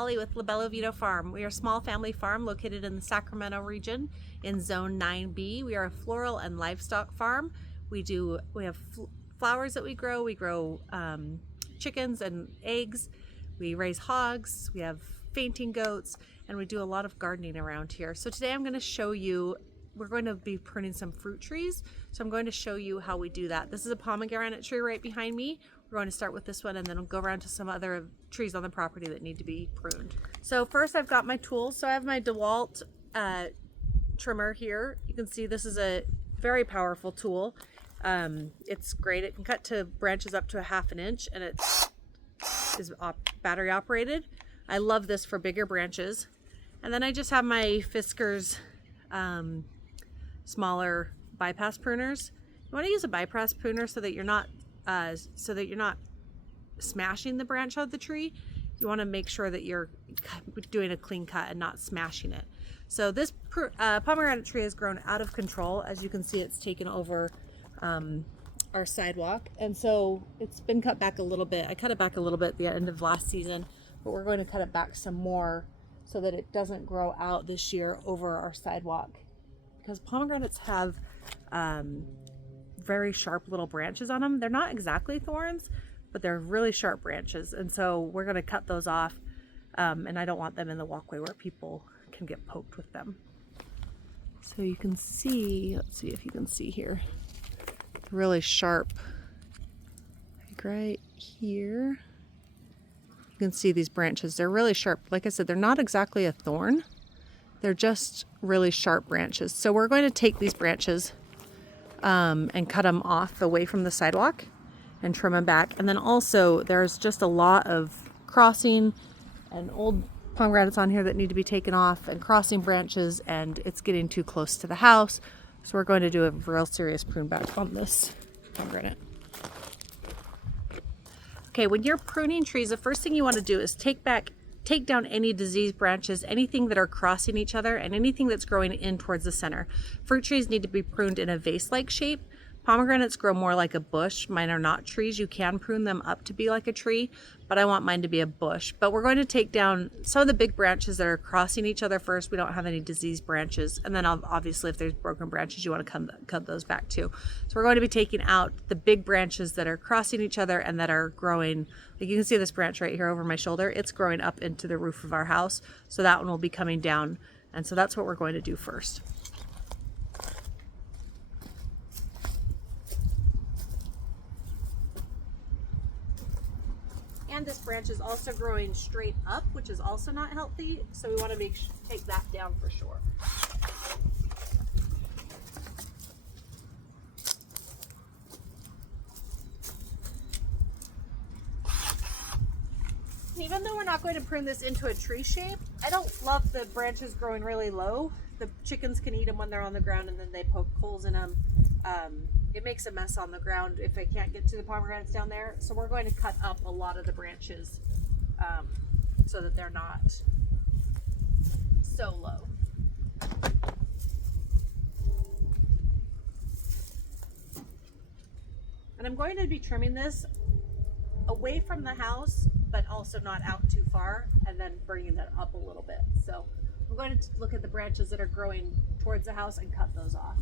Holly with Bella Vito Farm. We are a small family farm located in the Sacramento region in Zone 9B. We are a floral and livestock farm. We have flowers that we grow. We grow chickens and eggs. We raise hogs. We have fainting goats, and we do a lot of gardening around here. So today I'm going to show you, we're going to be pruning some fruit trees. So I'm going to show you how we do that. This is a pomegranate tree right behind me. We're going to start with this one and then we'll go around to some other trees on the property that need to be pruned. So first I've got my tools. So I have my DeWalt trimmer here. You can see this is a very powerful tool. It's great. It can cut to branches up to a ½ inch, and it is battery operated. I love this for bigger branches. And then I just have my Fiskars smaller bypass pruners. You want to use a bypass pruner so that you're not smashing the branch out of the tree. You want to make sure that you're doing a clean cut and not smashing it. So this pomegranate tree has grown out of control. As you can see, it's taken over our sidewalk, and so it's been cut back a little bit. I cut it back a little bit at the end of last season, but we're going to cut it back some more so that it doesn't grow out this year over our sidewalk, because pomegranates have very sharp little branches on them. They're not exactly thorns, but they're really sharp branches, and so we're going to cut those off, and I don't want them in the walkway where people can get poked with them. So you can see, let's see if you can see here, really sharp, like right here. You can see these branches, they're really sharp. Like I said, they're not exactly a thorn, they're just really sharp branches. So we're going to take these branches and cut them off away from the sidewalk and trim them back. And then also there's just a lot of crossing and old pomegranates on here that need to be taken off, and crossing branches, and it's getting too close to the house. So we're going to do a real serious prune back on this pomegranate. Okay, when you're pruning trees, the first thing you want to do is take down any diseased branches, anything that are crossing each other, and anything that's growing in towards the center. Fruit trees need to be pruned in a vase-like shape. Pomegranates grow more like a bush. Mine are not trees. You can prune them up to be like a tree, but I want mine to be a bush. But we're going to take down some of the big branches that are crossing each other first. We don't have any diseased branches. And then obviously if there's broken branches, you want to cut those back too. So we're going to be taking out the big branches that are crossing each other and that are growing. Like you can see this branch right here over my shoulder. It's growing up into the roof of our house. So that one will be coming down. And so that's what we're going to do first. And this branch is also growing straight up, which is also not healthy. So we want to take that down for sure. Even though we're not going to prune this into a tree shape, I don't love the branches growing really low. The chickens can eat them when they're on the ground, and then they poke holes in them. It makes a mess on the ground if I can't get to the pomegranates down there. So we're going to cut up a lot of the branches so that they're not so low. And I'm going to be trimming this away from the house, but also not out too far, and then bringing that up a little bit. So I'm going to look at the branches that are growing towards the house and cut those off.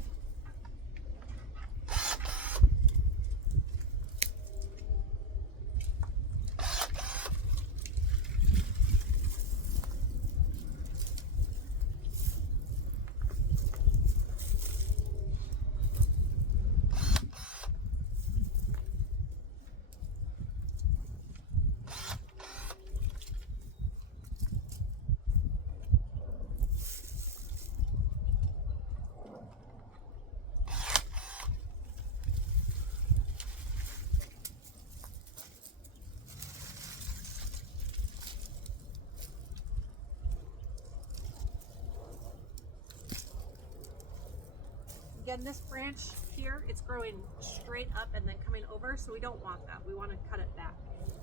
Again, this branch here, it's growing straight up and then coming over, so we don't want that. We want to cut it back,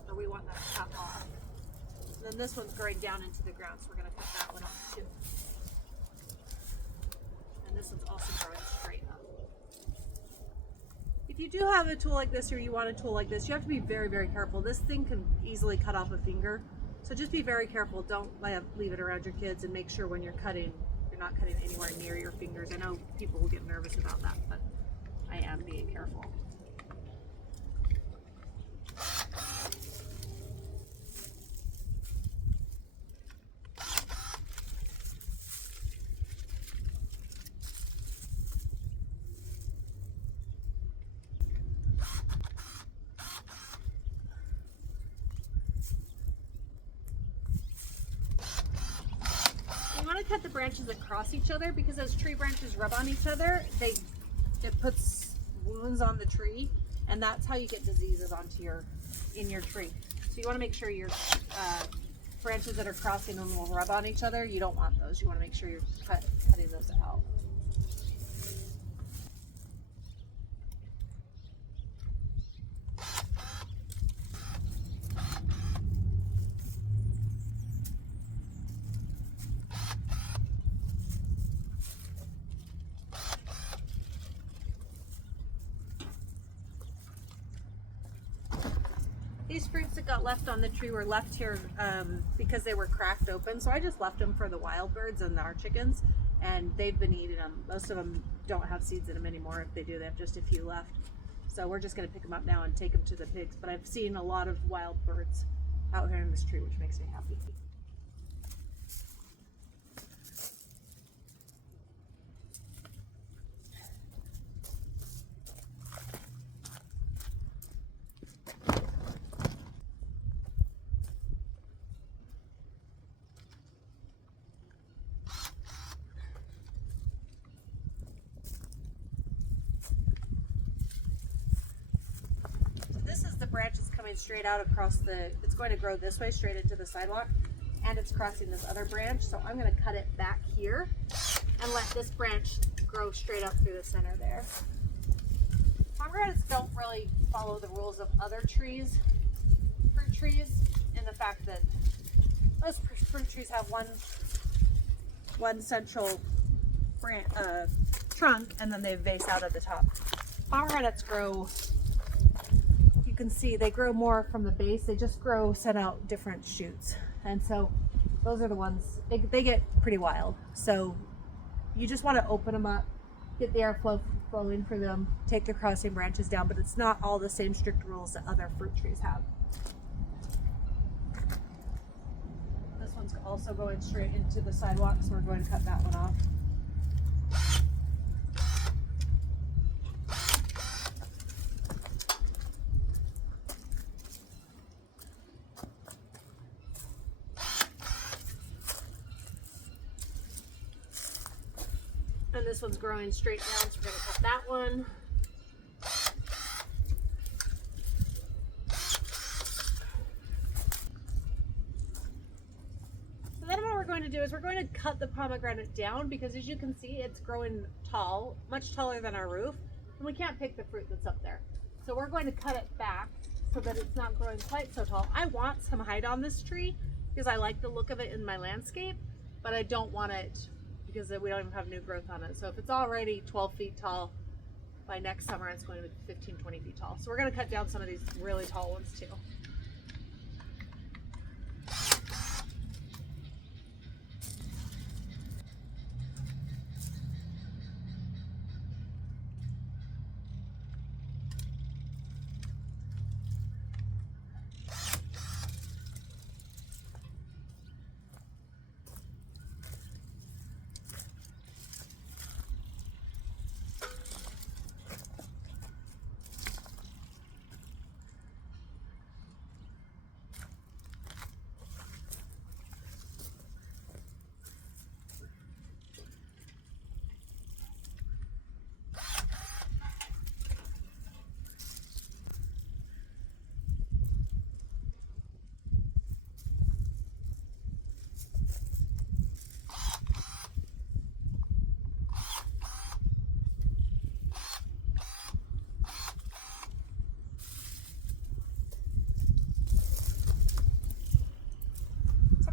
or we want that cut off. And then this one's growing down into the ground, so we're going to cut that one off too. And this one's also growing straight up. If you do have have a tool like this or you want a tool like this, you have to be very, very careful. This thing can easily cut off a finger. So just be very careful. Don't leave it around your kids, and make sure when you're cutting, you're not cutting anywhere near your fingers. I know people will get nervous about that, but I am being careful. You want to cut the branches that cross each other, because as tree branches rub on each other, it puts wounds on the tree, and that's how you get diseases in your tree. So you want to make sure your branches that are crossing and will rub on each other, you don't want those. You want to make sure you're cutting those out. These fruits that got left on the tree were left here because they were cracked open. So I just left them for the wild birds and our chickens, and they've been eating them. Most of them don't have seeds in them anymore. If they do, they have just a few left. So we're just going to pick them up now and take them to the pigs. But I've seen a lot of wild birds out here in this tree, which makes me happy. Branch is coming straight out across it's going to grow this way straight into the sidewalk, and it's crossing this other branch. So I'm going to cut it back here and let this branch grow straight up through the center there. Pomegranates don't really follow the rules of other trees, fruit trees, in the fact that most fruit trees have one central trunk, and then they vase out at the top. Pomegranates grow, you can see they grow more from the base. They just send out different shoots, and so those are the ones, they get pretty wild. So you just want to open them up, get the airflow flowing for them, take the crossing branches down, but it's not all the same strict rules that other fruit trees have. This one's also going straight into the sidewalk, so we're going to cut that one off. And this one's growing straight down, so we're going to cut that one. So then what we're going to do is we're going to cut the pomegranate down, because as you can see, it's growing tall, much taller than our roof, and we can't pick the fruit that's up there. So we're going to cut it back so that it's not growing quite so tall. I want some height on this tree because I like the look of it in my landscape, but I don't want it because we don't even have new growth on it. So if it's already 12 feet tall, by next summer it's going to be 15, 20 feet tall. So we're going to cut down some of these really tall ones too.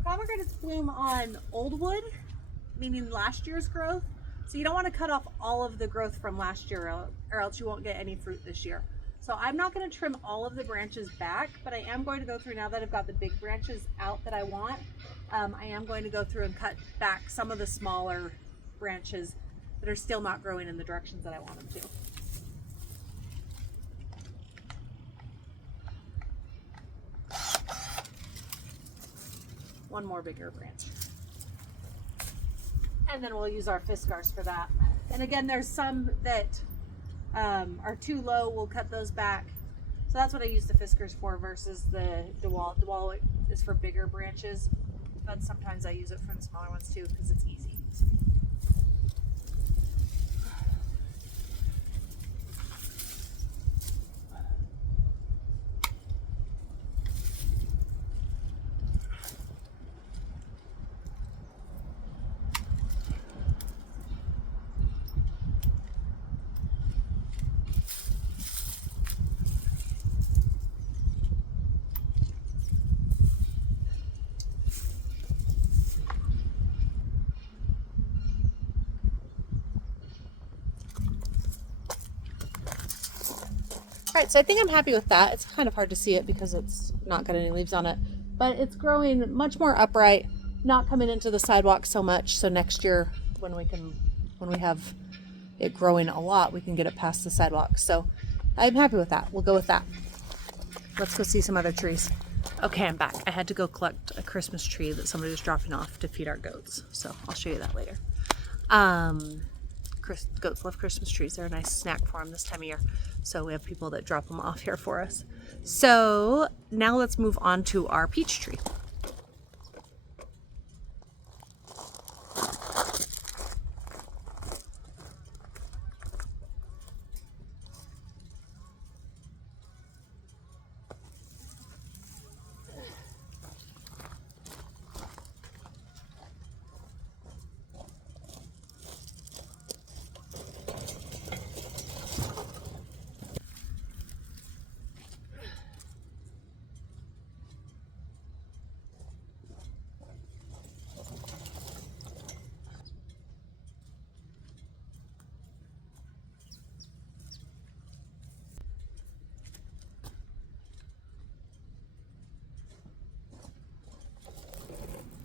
Pomegranates bloom on old wood, meaning last year's growth. So you don't want to cut off all of the growth from last year, or else you won't get any fruit this year. So I'm not going to trim all of the branches back, but I am going to go through, now that I've got the big branches out that I want, I am going to go through and cut back some of the smaller branches that are still not growing in the directions that I want them to. One more bigger branch. And then we'll use our fiskars for that. And again, there's some that are too low, we'll cut those back. So that's what I use the fiskars for versus the DeWalt. DeWalt is for bigger branches, but sometimes I use it for the smaller ones too because it's easy. All right, so I think I'm happy with that. It's kind of hard to see it because it's not got any leaves on it, but it's growing much more upright, not coming into the sidewalk so much. So next year when we have it growing a lot, we can get it past the sidewalk. So I'm happy with that. We'll go with that. Let's go see some other trees. Okay, I'm back. I had to go collect a Christmas tree that somebody was dropping off to feed our goats. So I'll show you that later. Goats love Christmas trees. They're a nice snack for them this time of year. So we have people that drop them off here for us. So now let's move on to our peach tree.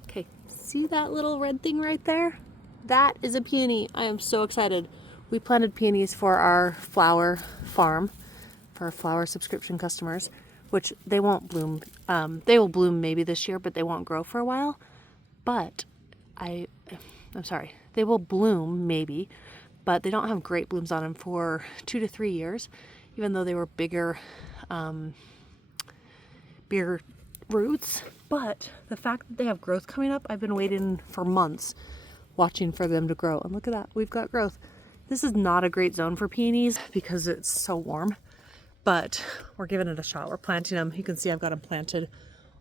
Okay, see that little red thing right there? That is a peony. I am so excited. We planted peonies for our flower farm, for our flower subscription customers, which they won't bloom. They will bloom maybe this year, but they won't grow for a while. But I'm sorry, they will bloom maybe, but they don't have great blooms on them for 2 to 3 years, even though they were bigger roots. But the fact that they have growth coming up, I've been waiting for months watching for them to grow. And look at that, we've got growth. This is not a great zone for peonies because it's so warm, but we're giving it a shot. We're planting them. You can see I've got them planted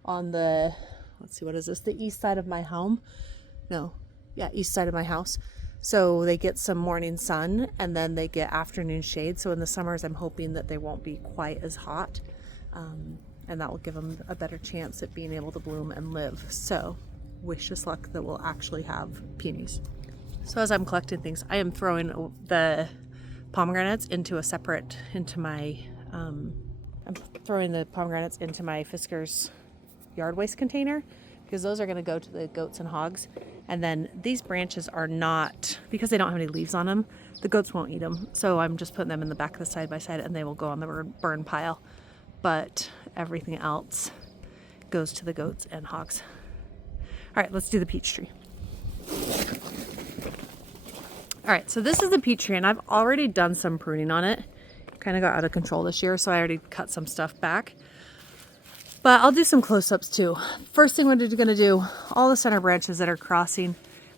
on the, let's see, what is this? The east side of my home. No, yeah, east side of my house. So they get some morning sun and then they get afternoon shade. So in the summers, I'm hoping that they won't be quite as hot. And that will give them a better chance at being able to bloom and live. So wish us luck that we'll actually have peonies. So as I'm collecting things, I am throwing the pomegranates into my Fiskars yard waste container because those are going to go to the goats and hogs. And then these branches are not, because they don't have any leaves on them, the goats won't eat them. So I'm just putting them in the back of the side by side and they will go on the burn pile. But everything else goes to the goats and hogs. All right, let's do the peach tree. All right, so this is the peach tree and I've already done some pruning on it. Kind of got out of control this year, so I already cut some stuff back. But I'll do some close-ups too. First thing we're gonna do, all the center branches that are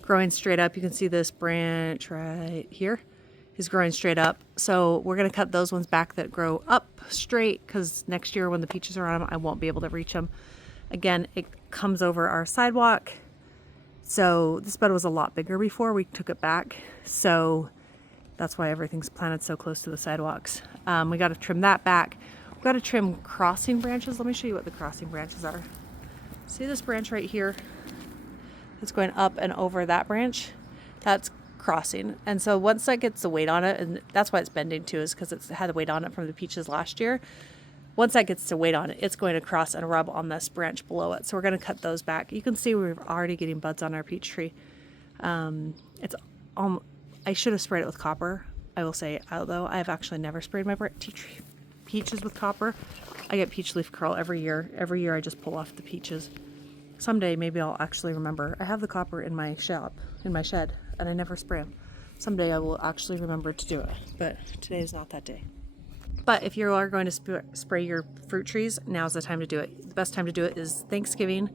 growing straight up. You can see this branch right here is growing straight up. So we're gonna cut those ones back that grow up straight because next year when the peaches are on them, I won't be able to reach them. Again, it comes over our sidewalk. So this bed was a lot bigger before we took it back. So that's why everything's planted so close to the sidewalks. We got to trim that back. We got to trim crossing branches. Let me show you what the crossing branches are. See this branch right here? It's going up and over that branch. That's crossing. And so once that gets the weight on it, and that's why it's bending too, is because it's had the weight on it from the peaches last year. Once that gets the weight on it, it's going to cross and rub on this branch below it. So we're going to cut those back. You can see we're already getting buds on our peach tree. It's I should have sprayed it with copper. I will say, although I have actually never sprayed my peaches with copper. I get peach leaf curl every year. Every year I just pull off the peaches. Someday maybe I'll actually remember. I have the copper in my shed, and I never spray them. Someday I will actually remember to do it, but today is not that day. But if you are going to spray your fruit trees, now's the time to do it. The best time to do it is Thanksgiving,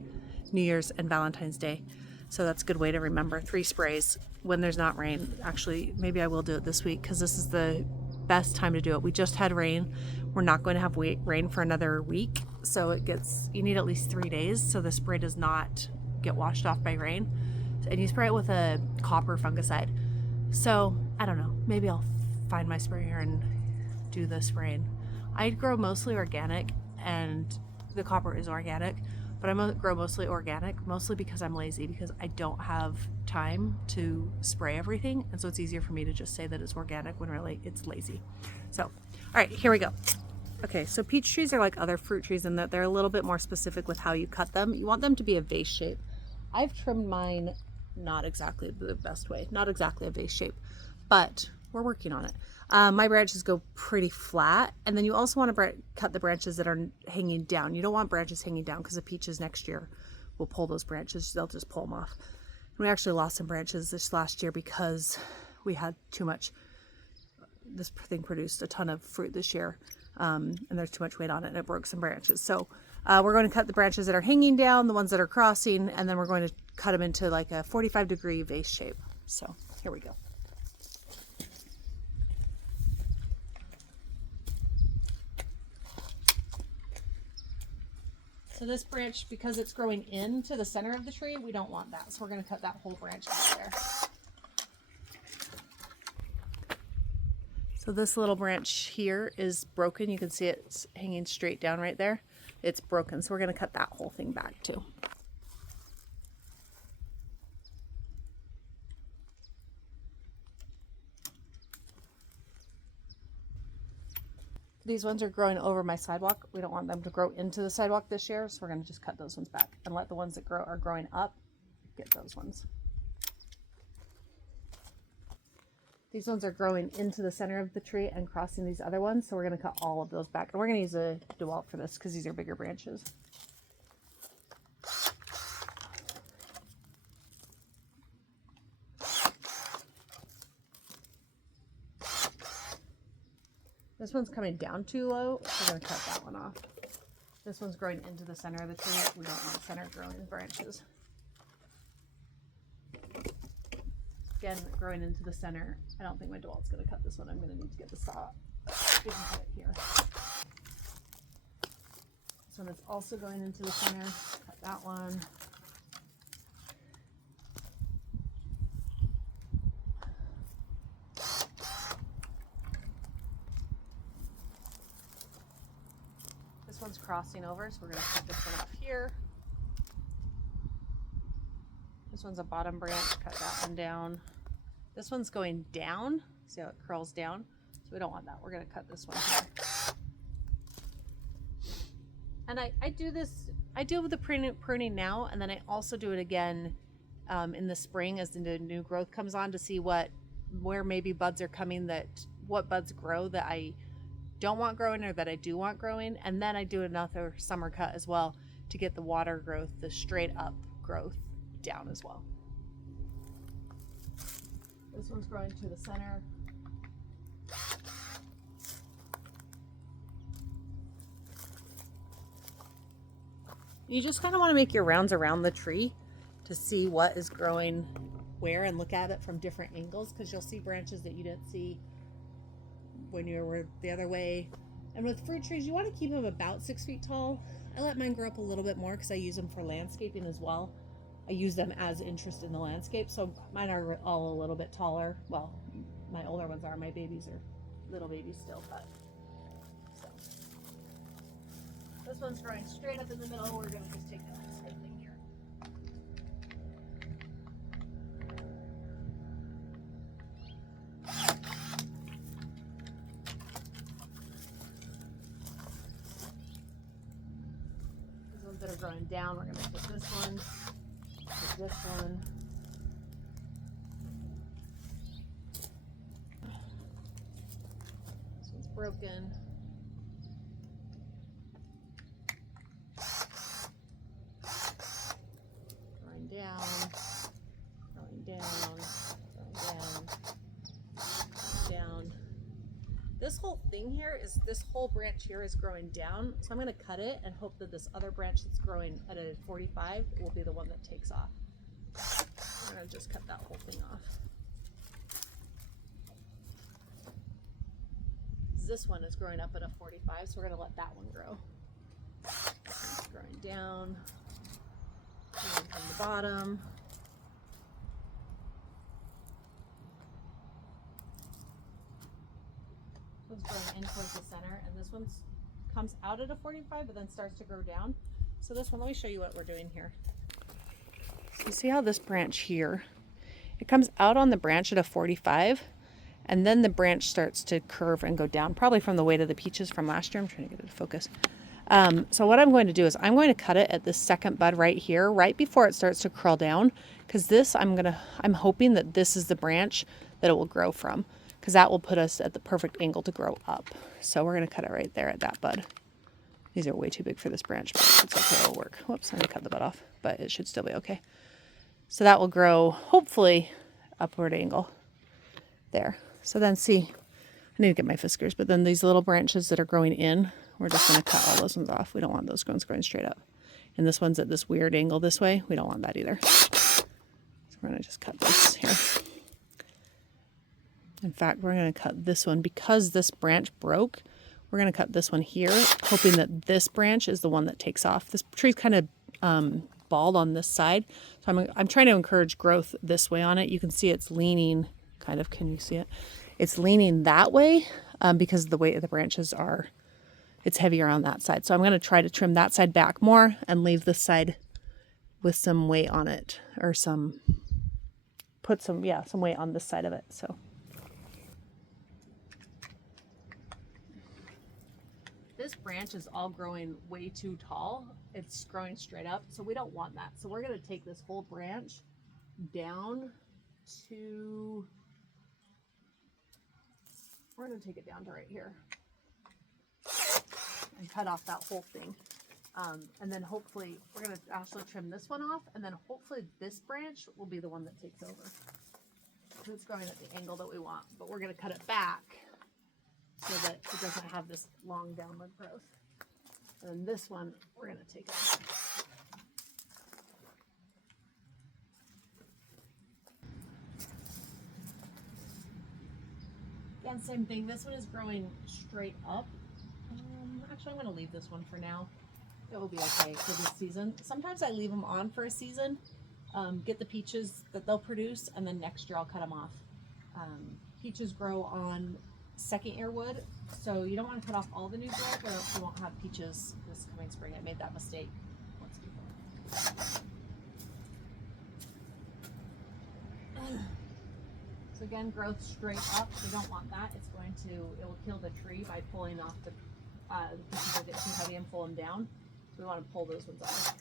New Year's, and Valentine's Day. So that's a good way to remember 3 sprays when there's not rain. Actually, maybe I will do it this week because this is the best time to do it. We just had rain. We're not going to have rain for another week. So you need at least 3 days so the spray does not get washed off by rain. And you spray it with a copper fungicide. So I don't know, maybe I'll find my sprayer and do the spraying. I grow mostly organic, and the copper is organic, but I grow mostly organic, mostly because I'm lazy, because I don't have time to spray everything, and so it's easier for me to just say that it's organic when really it's lazy. So, all right, here we go. Okay, so peach trees are like other fruit trees in that they're a little bit more specific with how you cut them. You want them to be a vase shape. I've trimmed mine not exactly the best way, not exactly a vase shape, but we're working on it. My branches go pretty flat, and then you also want to cut the branches that are hanging down. You don't want branches hanging down because the peaches next year will pull those branches. They'll just pull them off. We actually lost some branches this last year because we had too much. This thing produced a ton of fruit this year, and there's too much weight on it, and it broke some branches. So we're going to cut the branches that are hanging down, the ones that are crossing, and then we're going to cut them into like a 45-degree vase shape. So here we go. So this branch, because it's growing into the center of the tree, we don't want that. So we're going to cut that whole branch out there. So this little branch here is broken. You can see it's hanging straight down right there. It's broken. So we're going to cut that whole thing back too. These ones are growing over my sidewalk. We don't want them to grow into the sidewalk this year, so we're going to just cut those ones back and let the ones that are growing up get those ones. These ones are growing into the center of the tree and crossing these other ones, so we're going to cut all of those back. And we're going to use a DeWalt for this because these are bigger branches. This one's coming down too low, so we're going to cut that one off. This one's growing into the center of the tree. We don't want center growing branches. Again, growing into the center. I don't think my DeWalt's going to cut this one. I'm going to need to get the saw. We can cut it here. This one is also going into the center. Cut that one. This one's crossing over, so we're going to cut this one off here. This one's a bottom branch, cut that one down. This one's going down, see how it curls down? So we don't want that. We're going to cut this one here. And I do this, I deal with the pruning now, and then I also do it again in the spring as the new growth comes on to see where maybe buds are coming, what buds grow that I don't want growing or that I do want growing. And then I do another summer cut as well to get the water growth, the straight up growth down as well. This one's growing to the center. You just kind of want to make your rounds around the tree to see what is growing where and look at it from different angles, because you'll see branches that you didn't see when you were the other way. And with fruit trees, you want to keep them about 6 feet tall. I let mine grow up a little bit more because I use them for landscaping as well. I use them as interest in the landscape, so mine are all a little bit taller. Well, my older ones are. My babies are little babies still, but so. This one's growing straight up in the middle. We're going to just take the next whole thing here. that are growing down. We're going to put this one, put this one. This one's broken. Growing down, growing down, growing down, down. This whole thing here is, this whole branch here is growing down, so I'm going to cut it and hope that this other branch that's growing at a 45 will be the one that takes off. I'm going to just cut that whole thing off. This one is growing up at a 45, so we're going to let that one grow. It's growing down, growing from the bottom. Growing in towards the center, and this one comes out at a 45 but then starts to grow down. So this one, let me show you what we're doing here. So you see how this branch here, it comes out on the branch at a 45 and then the branch starts to curve and go down, probably from the weight of the peaches from last year. I'm trying to get it to focus. So what I'm going to do is I'm going to cut it at this second bud right here, right before it starts to curl down, because this I'm hoping that this is the branch that it will grow from, because that will put us at the perfect angle to grow up. So we're going to cut it right there at that bud. These are way too big for this branch, but it's okay, it'll work. Whoops, I'm going to cut the bud off, but it should still be okay. So that will grow, hopefully, upward angle there. So then see, I need to get my whiskers, but then these little branches that are growing in, we're just going to cut all those ones off. We don't want those ones growing straight up. And this one's at this weird angle this way. We don't want that either. So we're going to just cut this here. In fact, we're going to cut this one because this branch broke. We're going to cut this one here, hoping that this branch is the one that takes off. This tree's kind of bald on this side, so I'm trying to encourage growth this way on it. You can see it's leaning, kind of, can you see it? It's leaning that way because the weight of the branches are, it's heavier on that side. So I'm going to try to trim that side back more and leave this side with some weight on it, or put some weight on this side of it. So this branch is all growing way too tall. It's growing straight up, so we don't want that. So we're going to take this whole branch down to, we're going to take it down to right here and cut off that whole thing. And then hopefully we're going to actually trim this one off, and then hopefully this branch will be the one that takes over. So it's growing at the angle that we want, but we're going to cut it back so that it doesn't have this long downward growth. And then this one, we're going to take off. Again, same thing. This one is growing straight up. Actually, I'm going to leave this one for now. It will be okay for this season. Sometimes I leave them on for a season, get the peaches that they'll produce, and then next year I'll cut them off. Peaches grow on second year wood, so you don't want to cut off all the new growth or else you won't have peaches this coming spring. I made that mistake once before. So again, growth straight up, we don't want that. It will kill the tree by pulling off the pieces that get too heavy and pull them down. So we want to pull those ones off.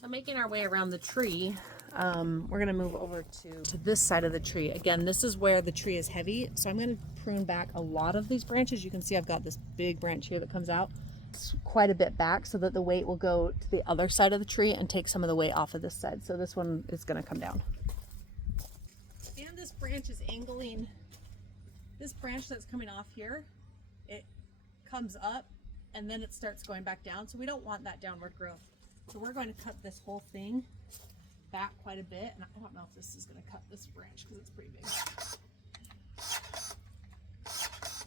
So making our way around the tree, we're going to move over to this side of the tree. Again, this is where the tree is heavy, so I'm going to prune back a lot of these branches. You can see I've got this big branch here that comes out. It's quite a bit back so that the weight will go to the other side of the tree and take some of the weight off of this side. So this one is going to come down. And this branch is angling. This branch that's coming off here, it comes up and then it starts going back down. So we don't want that downward growth. So we're going to cut this whole thing back quite a bit, and I don't know if this is going to cut this branch because it's pretty big.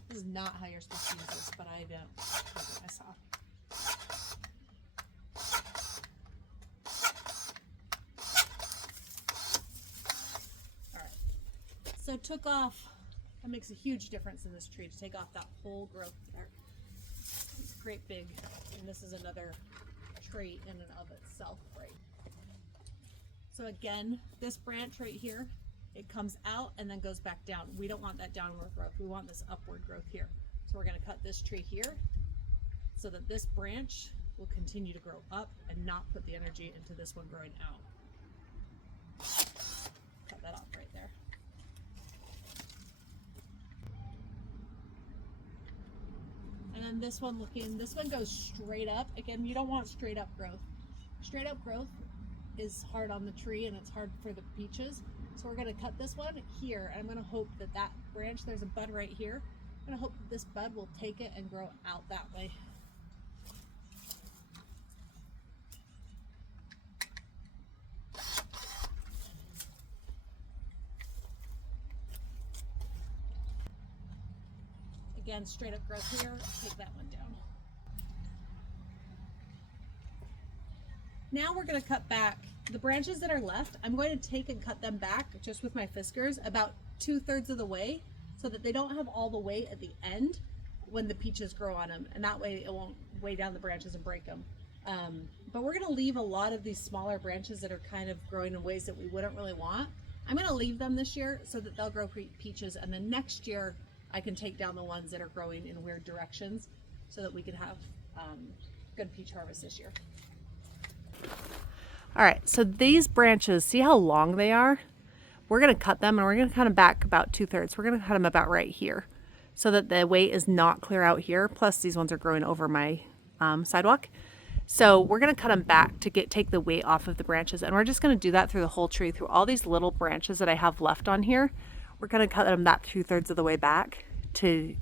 This is not how you're supposed to use this, but I don't do it myself. So took off, that makes a huge difference in this tree to take off that whole growth there. It's great big, and this is another tree in and of itself, right? So again, this branch right here, it comes out and then goes back down. We don't want that downward growth. We want this upward growth here. So we're going to cut this tree here so that this branch will continue to grow up and not put the energy into this one growing out. Cut that off right there. And then this one goes straight up. Again, you don't want straight up growth. Straight up growth is hard on the tree and it's hard for the peaches. So we're going to cut this one here. I'm going to hope that that branch, there's a bud right here. I'm going to hope that this bud will take it and grow out that way. Again, straight up growth here, take that one down. Now we're going to cut back the branches that are left. I'm going to take and cut them back just with my fiskars about 2/3 of the way so that they don't have all the weight at the end when the peaches grow on them, and that way it won't weigh down the branches and break them. But we're going to leave a lot of these smaller branches that are kind of growing in ways that we wouldn't really want. I'm going to leave them this year so that they'll grow peaches, and then next year I can take down the ones that are growing in weird directions so that we can have good peach harvest this year. All right, so these branches, see how long they are? We're going to cut them and we're going to cut them back about 2/3. We're going to cut them about right here so that the weight is not clear out here. Plus these ones are growing over my sidewalk. So we're going to cut them back to take the weight off of the branches. And we're just going to do that through the whole tree, through all these little branches that I have left on here. We're going to cut them that 2/3 of the way back to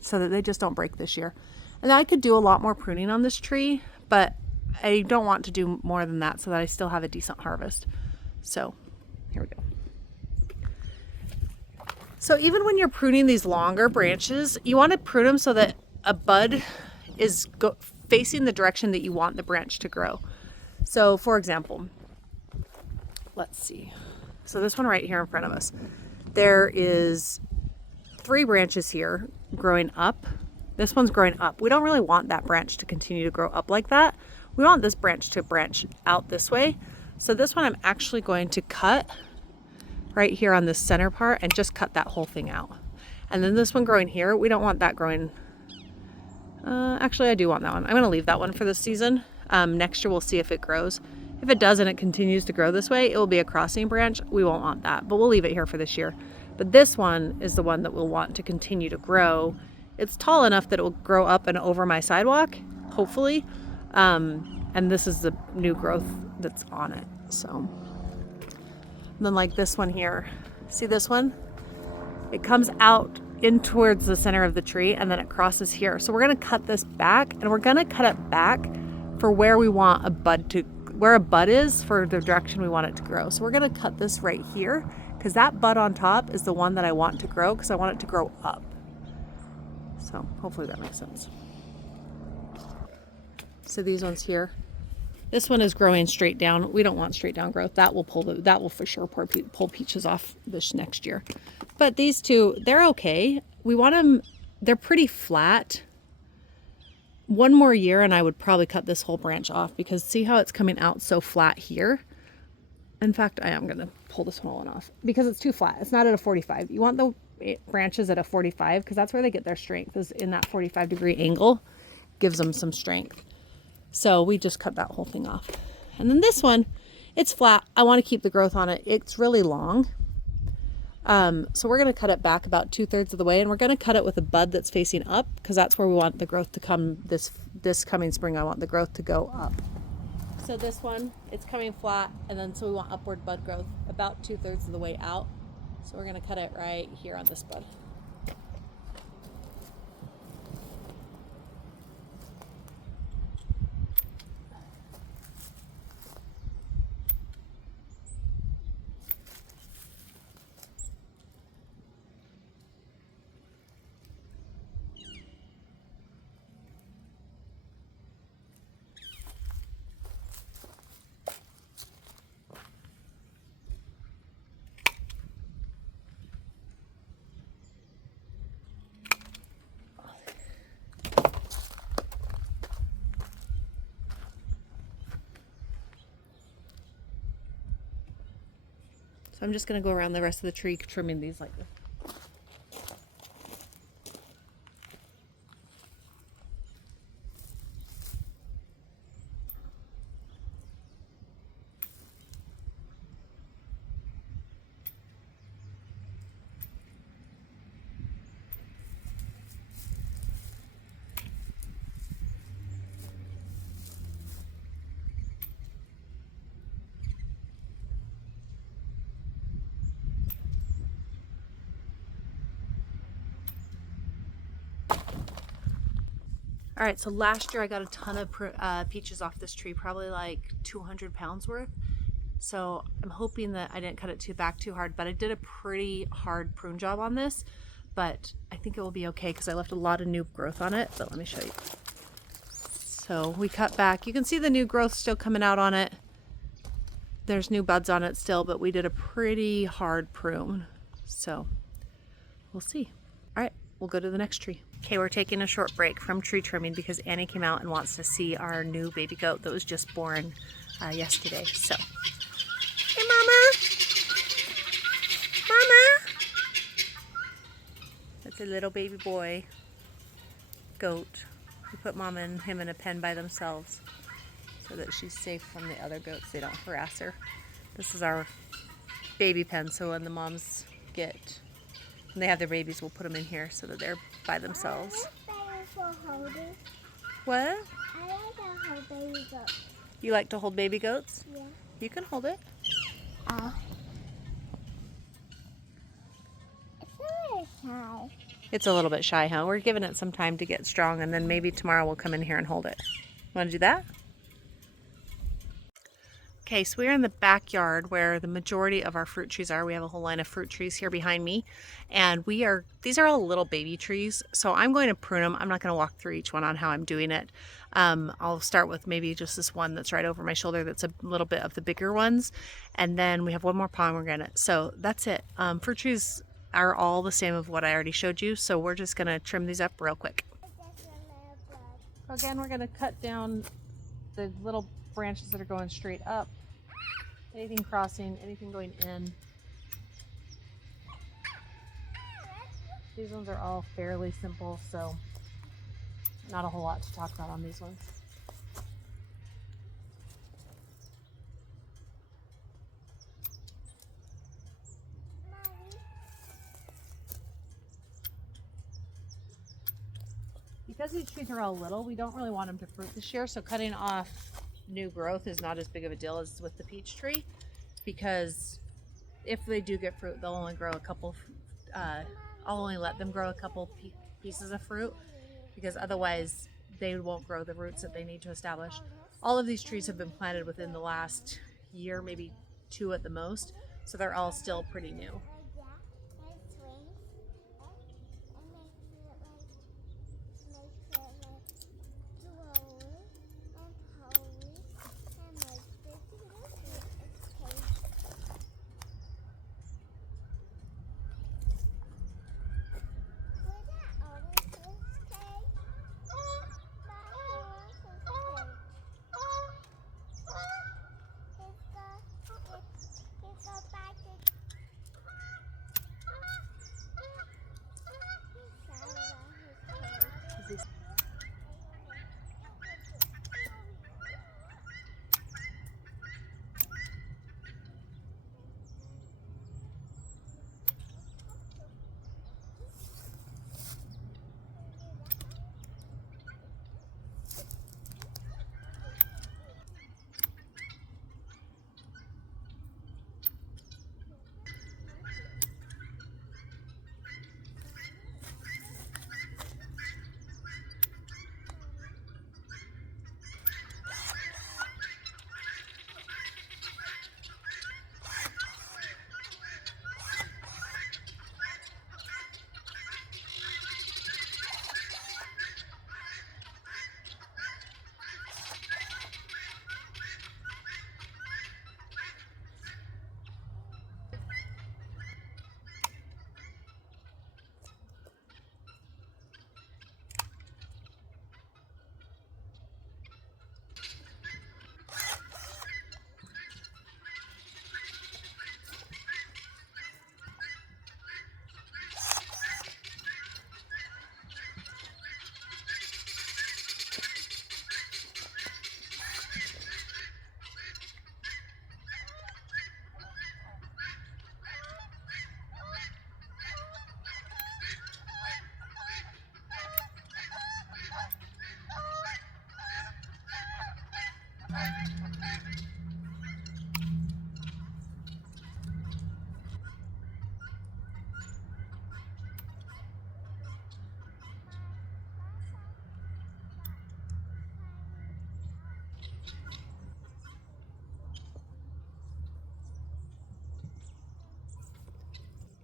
so that they just don't break this year. And I could do a lot more pruning on this tree, but I don't want to do more than that so that I still have a decent harvest. So here we go. So even when you're pruning these longer branches, you want to prune them so that a bud is facing the direction that you want the branch to grow. So for example, let's see. So this one right here in front of us, there is 3 branches here growing up. This one's growing up. We don't really want that branch to continue to grow up like that. We want this branch to branch out this way. So this one I'm actually going to cut right here on this center part and just cut that whole thing out. And then this one growing here, we don't want that growing. Actually, I do want that one. I'm going to leave that one for this season. Next year we'll see if it grows. If it does and it continues to grow this way, it will be a crossing branch. We won't want that, but we'll leave it here for this year. But this one is the one that we'll want to continue to grow. It's tall enough that it will grow up and over my sidewalk, hopefully. And this is the new growth that's on it. So, and then like this one here, see this one? It comes out in towards the center of the tree and then it crosses here. So we're going to cut this back and we're going to cut it back for where we want a bud to, where a bud is for the direction we want it to grow. So we're going to cut this right here because that bud on top is the one that I want to grow because I want it to grow up. So hopefully that makes sense. So these ones here, this one is growing straight down. We don't want straight down growth. That will for sure pull peaches off this next year. But these two, they're okay. We want them, they're pretty flat. One more year and I would probably cut this whole branch off because see how it's coming out so flat here? In fact, I am gonna pull this one off because it's too flat. It's not at a 45. You want the branches at a 45 because that's where they get their strength, is in that 45-degree angle. Gives them some strength. So we just cut that whole thing off. And then this one, it's flat. I want to keep the growth on it. It's really long. So we're going to cut it back about 2/3 of the way, and we're going to cut it with a bud that's facing up because that's where we want the growth to come this coming spring. I want the growth to go up. So this one, it's coming flat, and then so we want upward bud growth about 2/3 of the way out. So we're going to cut it right here on this bud. I'm just going to go around the rest of the tree trimming these like this. All right, so last year I got a ton of peaches off this tree, probably like 200 pounds worth. So I'm hoping that I didn't cut it back too hard, but I did a pretty hard prune job on this, but I think it will be okay because I left a lot of new growth on it, but let me show you. So we cut back. You can see the new growth still coming out on it. There's new buds on it still, but we did a pretty hard prune. So we'll see. All right, we'll go to the next tree. Okay, we're taking a short break from tree trimming because Annie came out and wants to see our new baby goat that was just born yesterday. So, hey mama! Mama! That's a little baby boy goat. We put mama and him in a pen by themselves so that she's safe from the other goats. They don't harass her. This is our baby pen, so when the moms when they have their babies, we'll put them in here so that they're by themselves. What? I like to hold baby goats. You like to hold baby goats? Yeah. You can hold it. It's a little shy. It's a little bit shy, huh? We're giving it some time to get strong, and then maybe tomorrow we'll come in here and hold it. Want to do that? Okay, so we're in the backyard where the majority of our fruit trees are. We have a whole line of fruit trees here behind me, and these are all little baby trees, so I'm going to prune them. I'm not going to walk through each one on how I'm doing it. I'll start with maybe just this one that's right over my shoulder that's a little bit of the bigger ones, and then we have one more pomegranate. So that's it. Fruit trees are all the same of what I already showed you, so we're just going to trim these up real quick. Again, we're going to cut down the little branches that are going straight up. Anything crossing, anything going in. These ones are all fairly simple, so not a whole lot to talk about on these ones. Because these trees are all little, we don't really want them to fruit this year, so cutting off new growth is not as big of a deal as with the peach tree, because if they do get fruit, they'll only grow a couple, I'll only let them grow a couple pieces of fruit, because otherwise they won't grow the roots that they need to establish. All of these trees have been planted within the last year, maybe 2 at the most, so they're all still pretty new.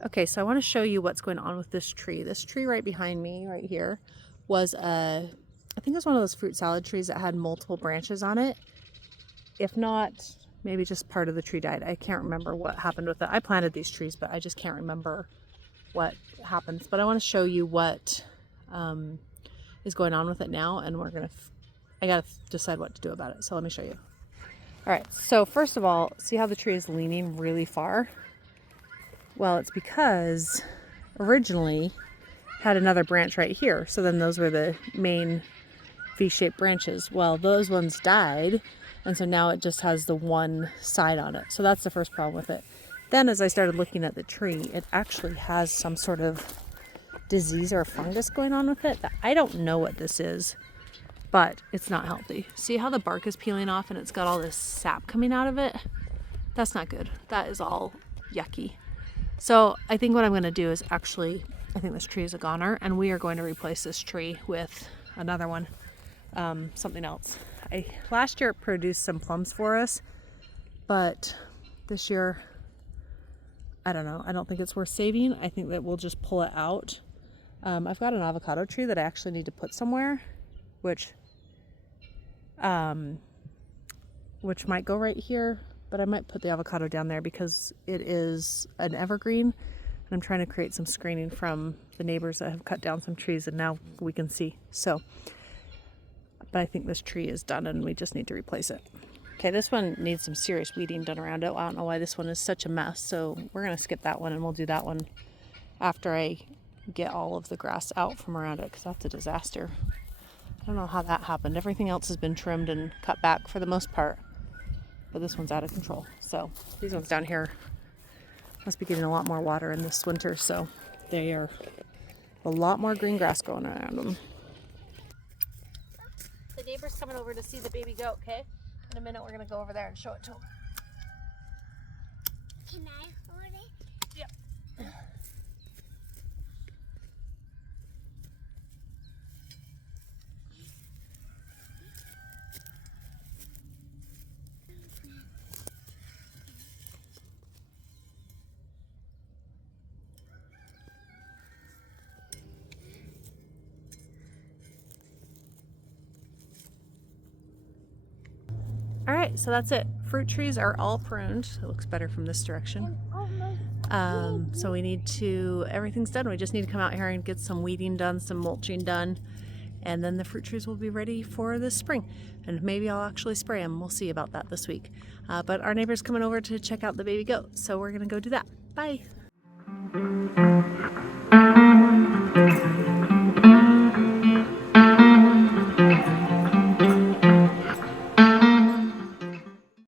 Okay, so I want to show you what's going on with this tree. This tree right behind me, right here, was I think it was one of those fruit salad trees that had multiple branches on it. If not, maybe just part of the tree died. I can't remember what happened with it. I planted these trees, but I just can't remember what happens. But I want to show you what is going on with it now, and I gotta decide what to do about it. So let me show you. All right, so first of all, see how the tree is leaning really far? Well, it's because originally had another branch right here. So then those were the main V-shaped branches. Well, those ones died, and so now it just has the one side on it. So that's the first problem with it. Then as I started looking at the tree, it actually has some sort of disease or fungus going on with it. I don't know what this is, but it's not healthy. See how the bark is peeling off and it's got all this sap coming out of it? That's not good. That is all yucky. So I think what I'm going to do is I think this tree is a goner, and we are going to replace this tree with another one, something else. Last year it produced some plums for us, but this year, I don't know. I don't think it's worth saving. I think that we'll just pull it out. I've got an avocado tree that I actually need to put somewhere, which might go right here. But I might put the avocado down there because it is an evergreen, and I'm trying to create some screening from the neighbors that have cut down some trees, and now we can see. So, but I think this tree is done and we just need to replace it. Okay, this one needs some serious weeding done around it. I don't know why this one is such a mess, so we're gonna skip that one and we'll do that one after I get all of the grass out from around it, because that's a disaster. I don't know how that happened. Everything else has been trimmed and cut back for the most part, but this one's out of control. So these ones down here must be getting a lot more water in this winter, so they are a lot more green grass going around them. The neighbor's coming over to see the baby goat, okay? In a minute we're gonna go over there and show it to him. Can I hold it? Yep. All right, so that's it. Fruit trees are all pruned. It looks better from this direction. So everything's done. We just need to come out here and get some weeding done, some mulching done, and then the fruit trees will be ready for this spring. And maybe I'll actually spray them. We'll see about that this week. But our neighbor's coming over to check out the baby goat, so we're gonna go do that. Bye.